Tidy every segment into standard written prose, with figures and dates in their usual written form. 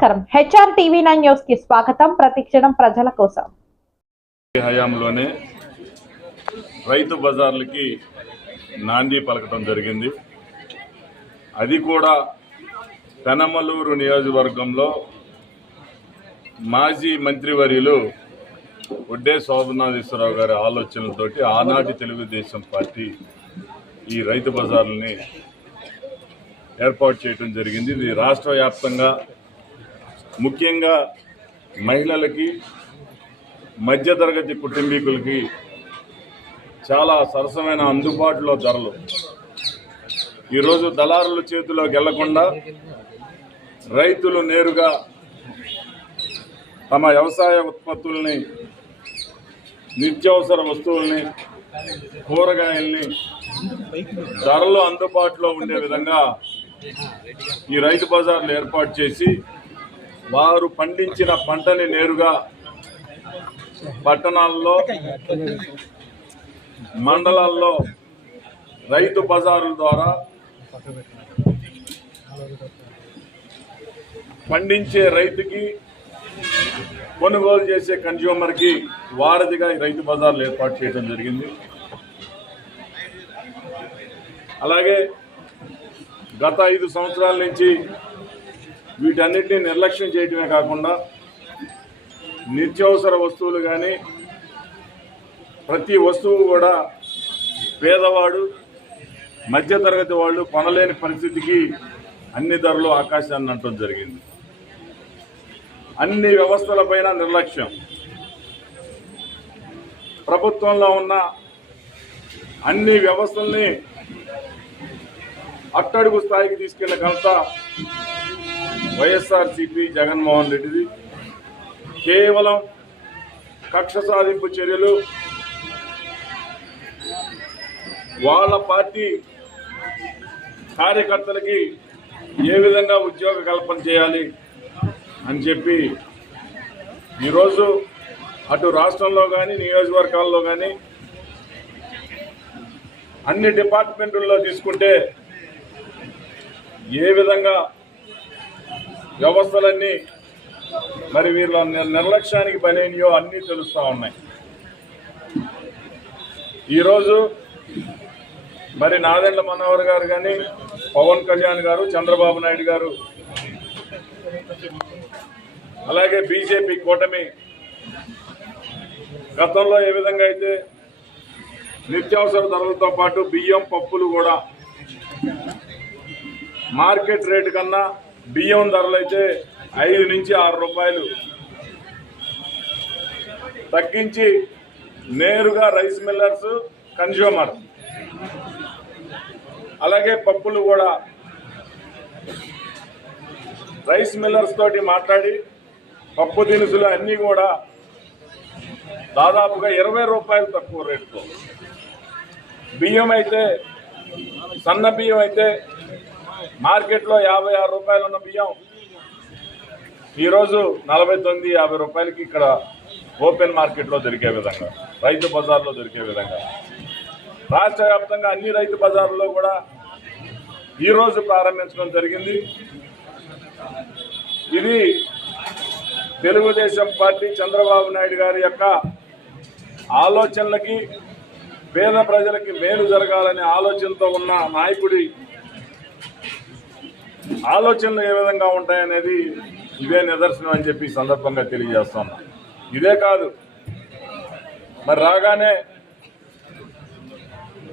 నమస్కారం HR TV 9 news కి స్వాగతం. ప్రతిక్షణం ప్రజల కోసం. హయాంలోనే రైతు బజార్లకి నాంది పలకటం జరిగింది. అది కూడా పెనమలూరు నియోజకవర్గంలో మాజీ మంత్రివర్యులు ఒడ్డే శోభనాధీశ్వరరావు గారి ఆలోచనలతోటి ఆనాటి తెలుగుదేశం పార్టీ ఈ రైతు బజార్లని ఏర్పాటు చేయడం జరిగింది. ఇది రాష్ట్ర వ్యాప్తంగా ముఖ్యంగా మహిళలకి, మధ్యతరగతి కుటుంబీకులకి చాలా సరసమైన అందుబాటులో ధరలు, ఈరోజు దళారుల చేతిలోకి వెళ్లకుండా రైతులు నేరుగా తమ వ్యవసాయ ఉత్పత్తుల్ని, నిత్యావసర వస్తువుల్ని, కూరగాయల్ని ధరలు అందుబాటులో ఉండే విధంగా ఈ రైతు బజార్లు ఏర్పాటు చేసి వారు పండించిన పంటని నేరుగా పట్టణాల్లో, మండలాల్లో రైతు బజారుల ద్వారా పండించే రైతుకి, కొనుగోలు చేసే కన్జ్యూమర్కి వారధిగా ఈ రైతు బజార్లు ఏర్పాటు చేయడం జరిగింది. అలాగే గత 5 సంవత్సరాల నుంచి వీటన్నిటిని నిర్లక్ష్యం చేయడమే కాకుండా నిత్యావసర వస్తువులు కానీ ప్రతి వస్తువు కూడా పేదవాడు, మధ్యతరగతి వాళ్ళు కొనలేని పరిస్థితికి అన్ని ధరలు ఆకాశాన్ని అంటడం జరిగింది. అన్ని వ్యవస్థలపైన నిర్లక్ష్యం. ప్రభుత్వంలో ఉన్న అన్ని వ్యవస్థల్ని అట్టడుగు స్థాయికి తీసుకెళ్లిన ఘనత వైఎస్ఆర్సీపీ జగన్మోహన్ రెడ్డిది. కేవలం కక్ష సాధింపు చర్యలు, వాళ్ళ పార్టీ కార్యకర్తలకి ఏ విధంగా ఉద్యోగ కల్పన చేయాలి అని చెప్పి ఈరోజు అటు రాష్ట్రంలో కానీ, నియోజకవర్గాల్లో కానీ అన్ని డిపార్ట్మెంట్లలో తీసుకుంటే ఏ విధంగా వ్యవస్థలన్నీ మరి వీళ్ళ నిర్లక్ష్యానికి బలైనయో అన్నీ తెలుస్తూ ఉన్నాయి. ఈరోజు మరి నాదెండ్ల మనోహర్ గారు కానీ, పవన్ కళ్యాణ్ గారు, చంద్రబాబు నాయుడు గారు, అలాగే బీజేపీ కూటమి గతంలో ఏ విధంగా అయితే నిత్యావసర ధరలతో పాటు బియ్యం, పప్పులు కూడా మార్కెట్ రేటు కన్నా బియ్యం ధరలు అయితే 5 నుంచి 6 రూపాయలు తగ్గించి నేరుగా రైస్ మిల్లర్స్, కన్జ్యూమర్, అలాగే పప్పులు కూడా రైస్ మిల్లర్స్ తోటి మాట్లాడి పప్పు దినుసులు అన్నీ కూడా దాదాపుగా 20 రూపాయలు తక్కువ రేటుతో, బియ్యం అయితే సన్న బియ్యం అయితే మార్కెట్లో 56 రూపాయలు ఉన్న బియ్యం ఈరోజు 49-50 రూపాయలకి ఇక్కడ ఓపెన్ మార్కెట్లో దొరికే విధంగా, రైతు బజార్లో దొరికే విధంగా రాష్ట్ర వ్యాప్తంగా అన్ని రైతు బజార్లలో కూడా ఈరోజు ప్రారంభించడం జరిగింది. ఇది తెలుగుదేశం పార్టీ చంద్రబాబు నాయుడు గారి యొక్క ఆలోచనలకి, పేద ప్రజలకి మేలు జరగాలనే ఆలోచనతో ఉన్న నాయకుడి ఆలోచనలు ఏ విధంగా ఉంటాయనేది ఇదే నిదర్శనం అని చెప్పి సందర్భంగా తెలియజేస్తున్నా. ఇదే కాదు, మరి రాగానే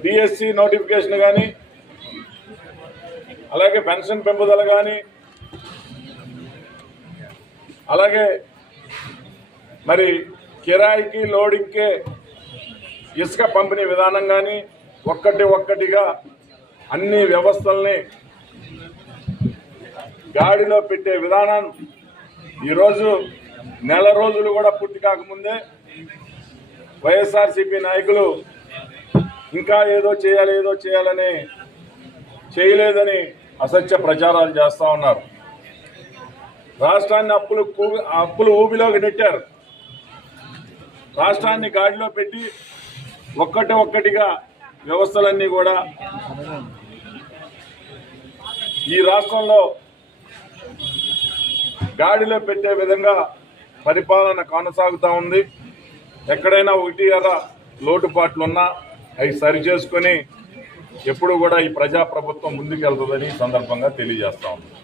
డిఎస్సి నోటిఫికేషన్ కానీ, అలాగే పెన్షన్ పెంపుదల కానీ, అలాగే మరి కిరాయికి, లోడింగ్కే ఇసుక పంపిణీ విధానం కానీ ఒక్కటిగా అన్ని వ్యవస్థల్ని గాడిలో పెట్టే విధానం ఈరోజు నెల రోజులు కూడా పూర్తి కాకముందే వైఎస్ఆర్సీపీ నాయకులు ఇంకా ఏదో చేయాలని చేయలేదని అసత్య ప్రచారాలు చేస్తూ ఉన్నారు. రాష్ట్రాన్ని అప్పులు ఊబిలోకి నెట్టారు. రాష్ట్రాన్ని గాడిలో పెట్టి ఒక్కటిగా వ్యవస్థలన్నీ కూడా ఈ రాష్ట్రంలో గాడిలో పెట్టే విధంగా పరిపాలన కొనసాగుతూ ఉంది. ఎక్కడైనా ఒకటి అర లోటుపాట్లున్నా అవి సరిచేసుకొని ఎప్పుడు కూడా ఈ ప్రజాప్రభుత్వం ముందుకెళ్తుందని ఈ సందర్భంగా తెలియజేస్తా ఉంది.